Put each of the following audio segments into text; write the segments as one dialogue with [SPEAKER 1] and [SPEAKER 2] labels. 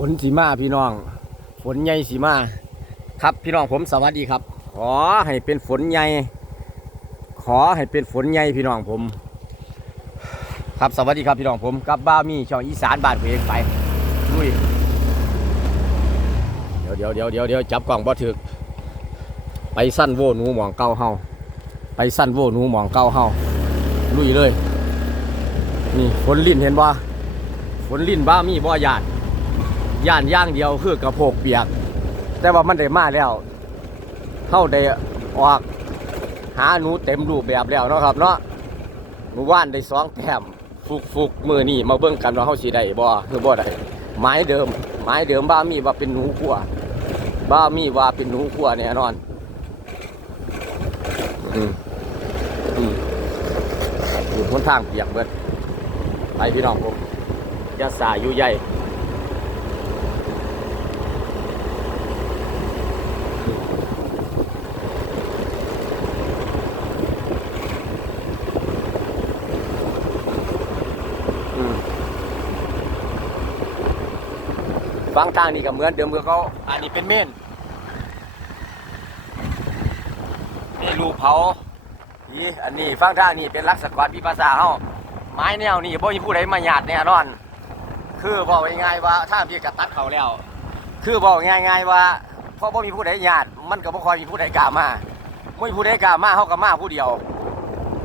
[SPEAKER 1] ฝนสีมาพี่น้อง ฝนใหญ่สีมา ครับพี่น้องผมสวัสดีครับ ขอให้เป็นฝนใหญ่ ขอให้เป็นฝนใหญ่พี่น้องผม ครับสวัสดีครับพี่น้องผมกับบ้ามีช่องอีสานบ้านเพลงไปลุยเดี๋ยวเดี๋ยวเดี๋ยวเดี๋ยวเดี๋ยวจับกล่องบ่ถึก ไปสั้นโวหนูหมองเก้าเฮาไปสั้นโวหนูหมองเก้าเฮาลุยเลย นี่ฝนลิ่นเห็นบ่ฝนลิ่นบ้ามีบ่ยาน ย่านย่างเดียวคือกระโพกเปียก แต่ว่ามันได้มาแล้วเฮาได้ออกหาหนูเต็มรูปแบบแล้วเนาะครับเนาะเมื่อวานได้สองแต้มฟุกฟุกมือนี่มาเบิ่งกันว่าเฮาสิได้บ่คือบ่ได้ไม้เดิมไม้เดิมบ้ามีว่าเป็นหนูขัวบ้ามีว่าเป็นหนูขัวแน่นอนอืมอืมอยู่บนทางเปียกเบิดไปพี่น้องผมยาสาอยู่ใหญ่ ฟังทางนี่ก็เหมือนเดิมคือเขาอันนี้เป็นเมนนี่รูปเผานี่อันนี้ฟังทางนี่เป็นลักษณะพิภาษาเฮาไม้แนวนี่บ่มีผู้ใดมาหยาดแน่นอน คือบอกง่ายๆว่าถ้าพี่กระตัดเขาแล้ว คือบอกง่ายๆว่าเพราะบ่มีผู้ใดหยาดมันก็บ่ค่อยมีผู้ใดกล้ามาไม่มีผู้ใดกล้ามาเฮาก็มาผู้เดียว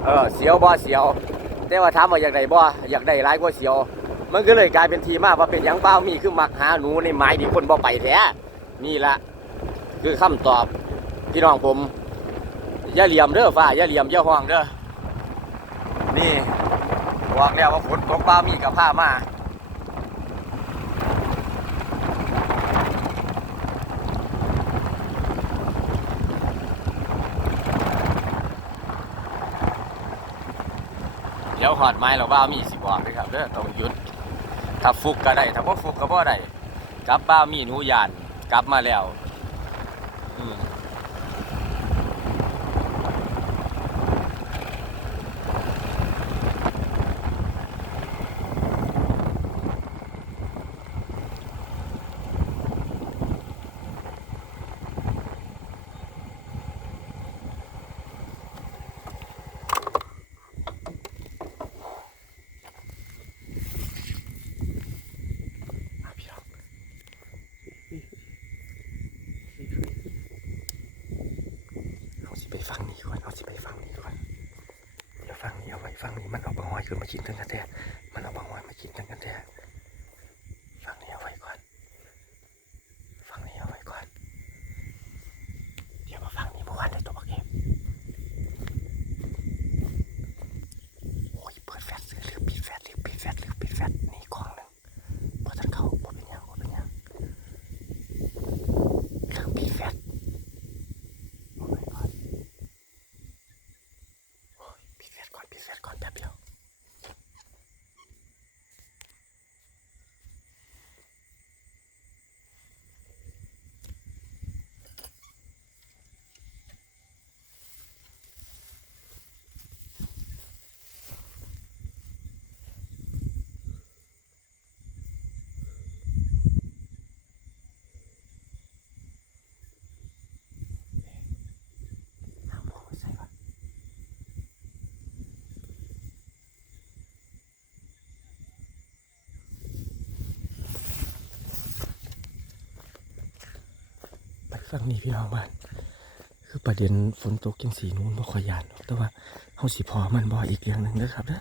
[SPEAKER 1] เออเสียวบ่เสียว แต่ว่าถามว่าอยากได้บ่อยากได้หลายกว่าเสียว มันก็เลยกลายเป็นทีมากว่าเป็นยังบ้ามีคือมักหาหนูในไม้ที่คนบ่ไปแท้นี่ละคือคำตอบพี่น้องผมอย่าเหลี่ยมเด้อฟ้าอย่าเหลี่ยมอย่าห่วงเด้อนี่บอกแล้วว่าฝนตกบ้ามีกับผ้ามาเดี๋ยวหอดไม้เราบ้ามีสิบอกเลยครับเด้อต้องหยุด ถ้าฟุกก็ได้ ถ้าบ่ฟุกก็บ่ได้กลับบ้ามีหนูยาน กลับมาแล้ว อืม อะพี่น้องเอาสิ ไปฟังนี่ก่อนเอาสิไปฟังนี่ก่อนเดี๋ยวฟังนี้เอาไว้ฟังนี่มันเอาบะหอยขึ้นมากินกันกันแท้มันเอาบะหอยมากินกันกันแท้ฟังนี่เอาไว้ก่อน ฟังนี่เอาไว้ก่อน เดี๋ยวมาฟังนี่เมื่อวานได้ตัวบักเอฟโอ้ยเปิดแฟลชหรือปิดแฟลชหรือปิดแฟลชหรือปิดแฟลชนี่กล้องหนึ่ง พอท่านเข้าบ่เป็นหยังบ่เป็นหยังเครื่องปิดแฟลชโอ้ยก่อนโอ้ยปิดแฟลชก่อนปิดแฟลชก่อนแป๊บเดียวหาหมอใส่ก่อน ไปฟังนี้พี่น้องบ้าน คือประเด็นฝนตกจังสีนู้นบ่ขอยยานแต่ว่าเฮาสิพอมันบ่อีกเรื่องหนึ่งนะครับเด้อ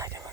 [SPEAKER 1] ไ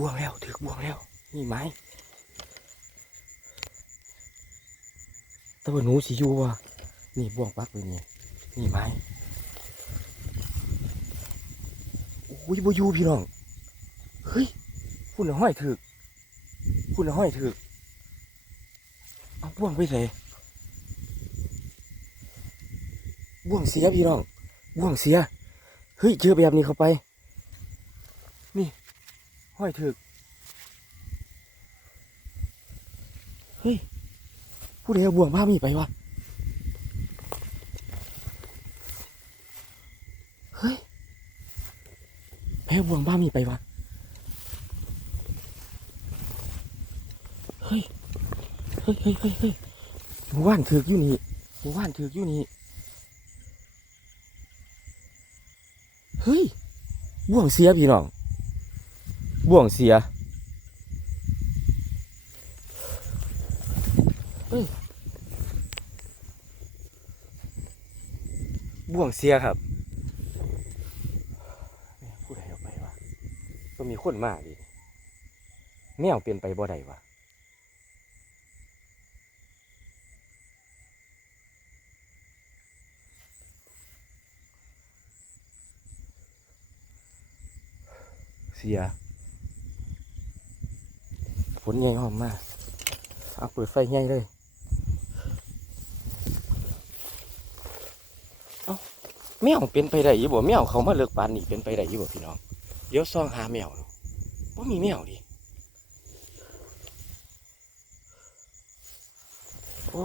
[SPEAKER 1] บ่วงแล้วถือบ่วงแล้ว นี่ไม้ต่ว่าหนูสิอยู่วะนี่บ่วงปักไว้นี่นี่ไม้โอ้ยบ่อยู่พี่น้องเฮ้ยคุณน่ะห้อยถือคุณน่ะห้อยถือเอาบ่วงไปใส่บ่วงเสียพี่น้องบ่วงเสียเฮ้ยเจอแบบนี้เข้าไป ห้อยถึก เฮ้ย ผู้ใดเอาบ่วงผ้ามีไปวะ เฮ้ยแพ้บ่วงผ้ามีไปวะ เฮ้ย เฮ้ยเฮ้ยเฮ้ยเฮ้ยหมู่บ้านถือกอยู่นี่หมู่บ้านถือกอยู่นี่ เฮ้ย บ่วงเสียพี่น้อง บ่วงเสียเอ้ยบ่วงเสียครับแม่ผู้ใดเอาไปวะก็มีคนมาดิแมวเปลี่ยนไปบ่ได้วะเสีย ฝนใหญ่หอมมากเอาเปิดไฟใหญ่เลย เอาแมวเป็นไปได้อยี่บ่แมวเขามาเลิกปานนี่เป็นไปได้อยี่บ่พี่น้อง เดี๋ยวซองหาแมวว่ามีแมวดิ โอ้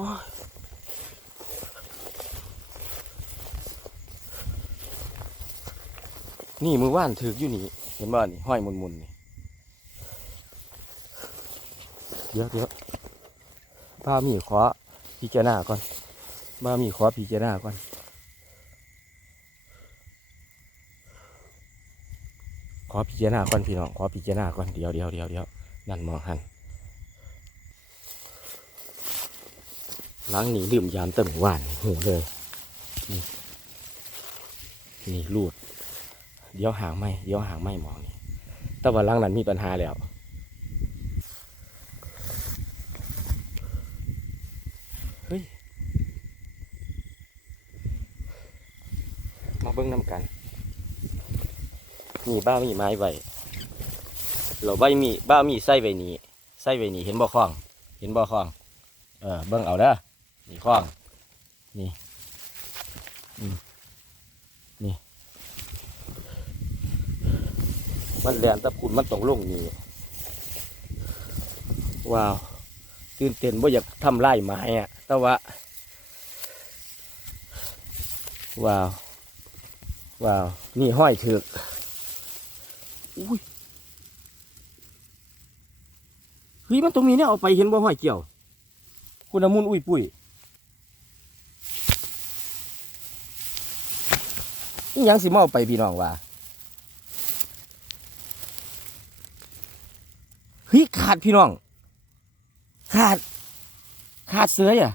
[SPEAKER 1] นี่มือว่านถืออยู่นี่ เห็นบ่นี่ห้อยมุนๆนี่ เดี๋ยวเดี๋ยวบ้ามีขอพิจารณาก่อนบ้ามีขอพิจารณาก่อนขอพิจารณาก่อนพี่น้องขอพิจารณาก่อนเดี๋ยวเดี๋ยวเดี๋ยวเดี๋ยวนั่นมองหันล้างหนีลืมยามเติมหวานหูเลยนี่นี่รูดเดี๋ยวหางไม่เดี๋ยวหางไม่มองนี่แต่ว่าล้างนั้นมีปัญหาแล้ว เฮ้ย มา เบิ้งน้ำกัน มีบ้ามีไม้ไว้เราใบมีบ้ามีไส้ไว้นี้ไส้ไว้นี้เห็นบ่อคล้อง เห็นบ่อคล้อง เออเบิ้งเอาเด้อนี่คล้อง นี่อืมนี่ มันแลนตะพุนมันต้องลงนี่ ว้าว ตื่นเต้นว่าอยากทำไร่ไม้อะแต่ว่าว้า ว้าว นี่ห้อยถือกอุ้ยเฮ้ยมันตรงนี้เนี่ยเอาไปเห็นบ่ห้อยเกี่ยว คุณอมุนอุ้ยปุ้ยนี่ยังสิมาเอาไปพี่น้องว่าเฮ้ยขาดพี่น้อง ขาด ขาดเสืออะ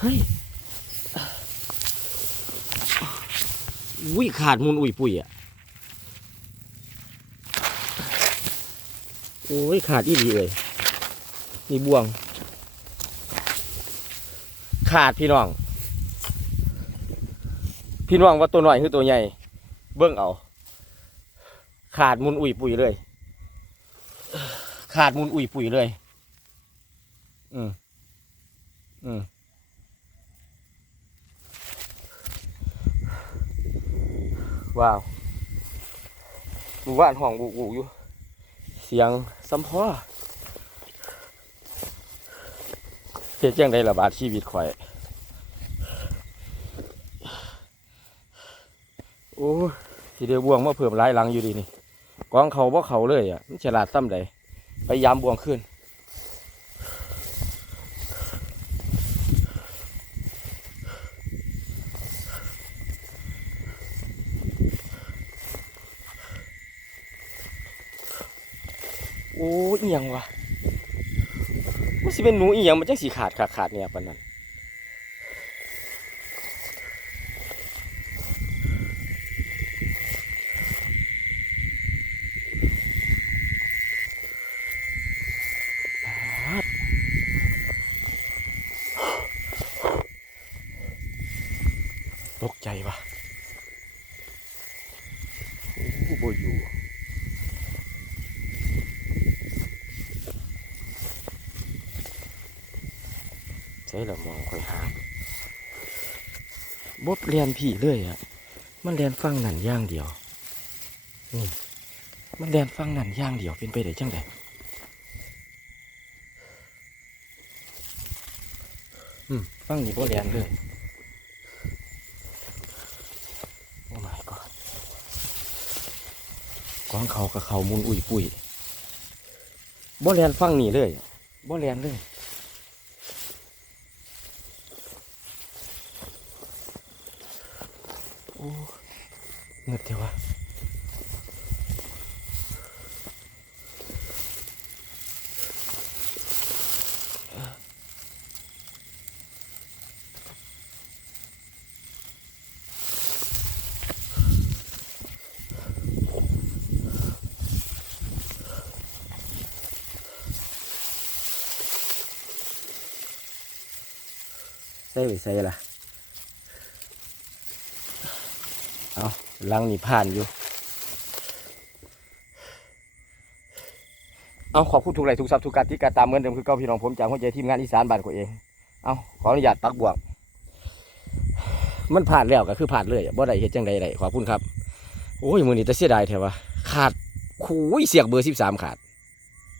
[SPEAKER 1] เฮ้ยอุ้ยขาดมุนอุ้ยปุ้ยอะ โอ้ยขาดอีหลีเลยนี่บ่วง ขาดพี่น้อง พี่น้องว่าตัวหน้อยคือตัวใหญ่ เบิ่งเอา ขาดมุนอุ้ยปุ๋ยเลย ขาดมุนอุ้ยปุ๋ยเลย อืมอืม ว้าวหมู่บ้านห้องบุกๆอยู่ เสียงซ้ำพ่อเฮ็ดจังไดระบาดชีวิตข่อย โอ้สิเดียวบ่วงมาเพิ่มหลายหลังอยู่ดีนี่กองเขาบ่เขาเลยอะมันฉลาดซ้ำใดไปยามบ่วงขึ้น โอ้ยอีหยังวะ มันสิเป็นหนูอีหยังมันจังสีขาดขาดขาดเนี่ยปานนั้นปาดตกใจวะโอ้บ่อยู่ ใช่ละมองค่อยหาบดเรียนผีเลยอะมันเรียนฟังนั่นย่างเดียวนี่มันเรียนฟังนั่นย่างเดียวเป็นไปได้จังไดอืมฟังนี่บ่เรียนเลยโอ้ my god กองเขากับเขามุนอุ้ยปุยบ่เรียนฟังนี่เลยบ่เรียนเลย โอ้ เงือดเทวะใส่ไว้ใส่ละ เอา ลังนี่ผ่านอยู่ เอาขอบคุณทุกไลค์ทุกซับทุกการที่การตามเหมือนเดิมคือเก้าพี่น้องผมจากหัวใจทีมงานอีสานบ้านของเอง เอาขออนุญาตปักบวก มันผ่านแล้วก็คือผ่านเลยอะบ่ได้เห็ดจังใดได้ขอบคุณครับ โอ้ยมือนี่แต่เสียดายแถวะขาดคุยเสียกเบอร์สิบสามขาด